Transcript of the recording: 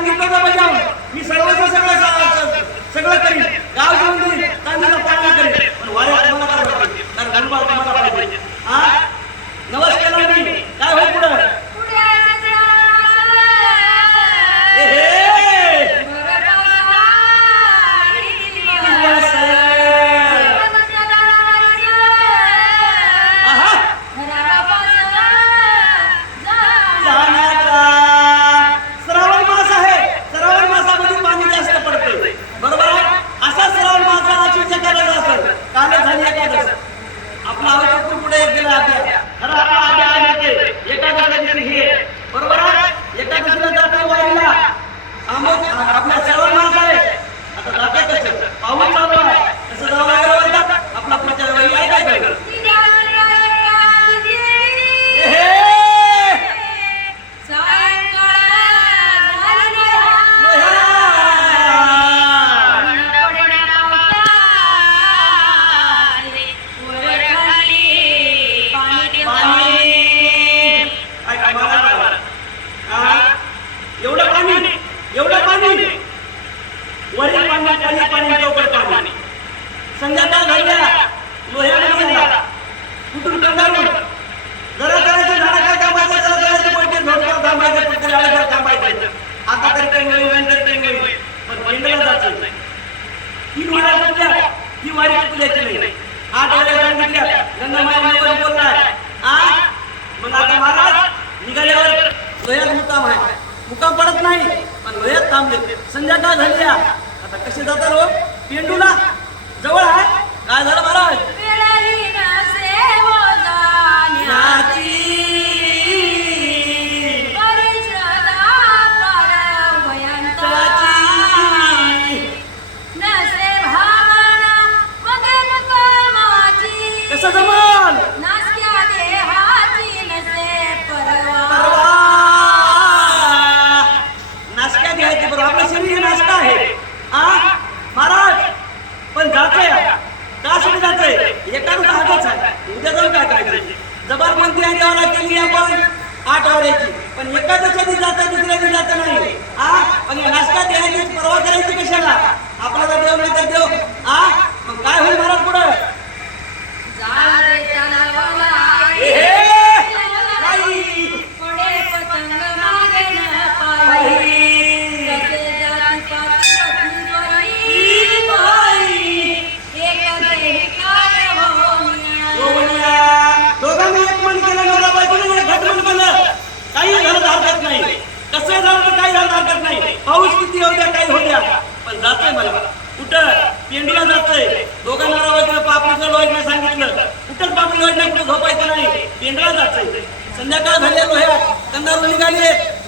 सांगितलं तर बजावून. मी सर्वच सगळं सगळं करीन. गाव घेऊन देईन. असेल झाली आपला आवश्यक पुढे एक गेला पाणी. एवढं पाणी. वरील पाणी खाली पाणी चौकट पाणी. संध्याकाळ झाल्या लोह्याला गेला कुठून कंगारून जरा करायचं झाडा काय थांबायचं जरा करायचं पडते झोडकर थांबायचं पडते झाडा काय थांबायचं. आता तरी टेंगळी होईल नंतर टेंगळी होईल. पण पेंडला जायचं नाही. तीन वाऱ्या कुठल्या? ती वारी कुठल्याची नाही. आठ वाऱ्या सांगितल्या गंगामाई नवर बोलणार आ? मग आता महाराज निघाल्यावर लोह्यात मुक्काम आहे. मुका पडत नाही. पण लोह्यात थांबले. संध्याकाळ झाली आता कसे जातात हो? पेंडूला जबरमंती आणि वाला केली आपण आठवड्याची. पण एकाच कधी जाता दुसऱ्या जात नाही. हा? पण नाश्ता द्यायची परवा जातोय मला. कुठं? पेंडीला जातोय. दोघांना बायकोने पापडीचं लोहिना सांगितलं. कुठंच पापडी लोहिना कुठं झोपायचं नाही. पेंडीला जातोय. संध्याकाळ झाले लोह्या कंगारू निघाले